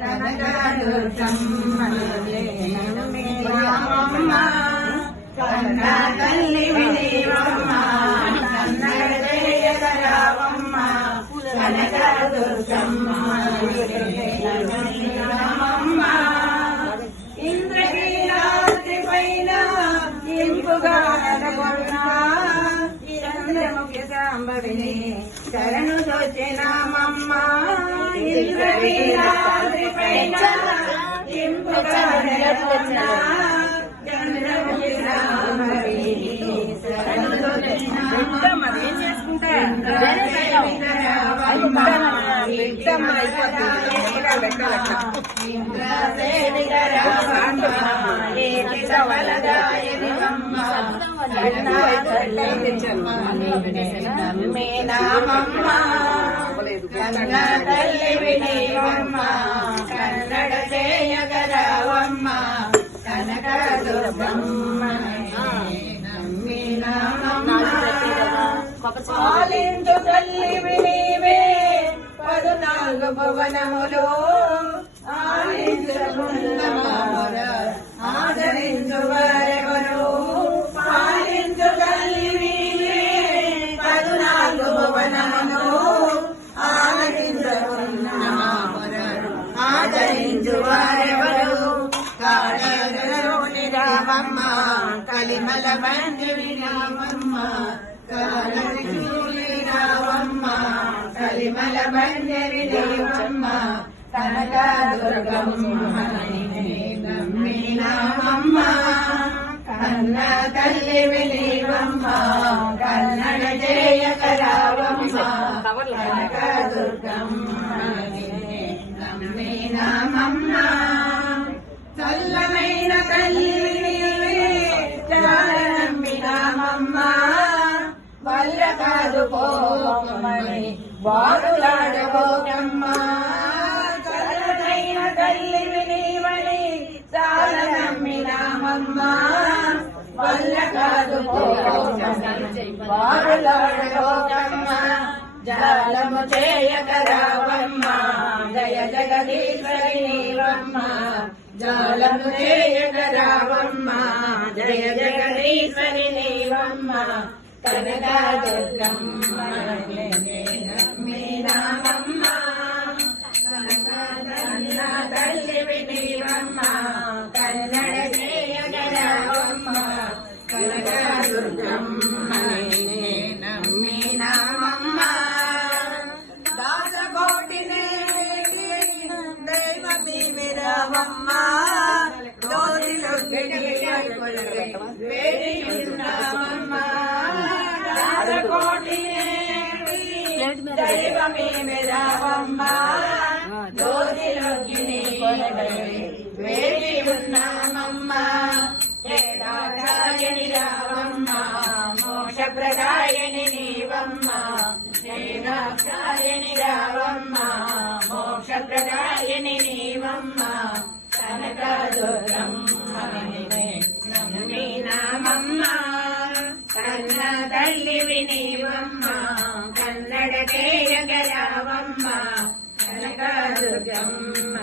కనకదుర్గమ్మ రామమ్మ కన్న తల్లి వినీవమ్మ కన్నడ జయగరావమ్మ కనకదుర్గమ్మ రామమ్మ ఇంద్రకీలాద్రి పైన ఇంపుగా చంద్రముఖి సాంబవిని శరణు దోచినామమ్మ ఇంద్రకీలాద్రి పైన ఇంపుగా చంద్రముఖి సాంబవిని శరణు దోచినామమ్మ ఏం చేసుకుంటా కన్నడ జయగరావమ్మ కనకదుర్గమ్మ పాలించు తల్లి వినీవే 14 భువనములు ఆదరించు వారెవరు పాలించు తల్లి వినీవే 14 భువనములు ఆదరించు వారెవరు కాళేశ్వరుని రామమ్మ కలిమల బంధుని రామమ్మ కాళేశ్వరుని రామమ్మ కలిమల బంధుని రామమ్మ కనకదుర్గమ్మ నమ్మినామమ్మ కన్న తల్లి వినీవమ్మ కన్నడ జయకరావమ్మ కనకదుర్గమ్మ నమ్మినామమ్మ చల్లమైన తల్లి నమ్మినామమ్మ వల్ల కాదు పోమని వాడులాడబోకమ్మ చల్లమైన తల్లి వినీవని చాలా నమ్మినామమ్మ వల్ల కాదు పోమని వాడులాడబోకమ్మ జాలము చేయకరావమ్మ జయ జగదీశ్వరి నీవమ్మ జాలము చేయకరావమ్మ జయ జగదీశ్వరి నీవమ్మ కనకదుర్గమ్మ నమ్మినామమ్మ కన్న తల్లి వినీవమ్మ కన్నడ జయగరావమ్మ కనకదుర్గమ్మ నమ్మినామమ్మ దాసకోటినే దైవమీ విరవమ్మ వేడియున్నామమ్మ దాసకోటినే దైవమీ విరవమ్మ దోదిలోకిని వేడి ఉన్నామమ్మ వేదాచార్యని రావమ్మ మోక్షప్రదాయని నీవమ్మ వేదాచార్యని రావమ్మ మోక్షప్రదాయని నీవమ్మ కనకదుర్గమ్మ నమ్మినామమ్మ కన్న తల్లి వినీవమ్మ కన్నడ జయగరావమ్మ కనకదుర్గమ్మ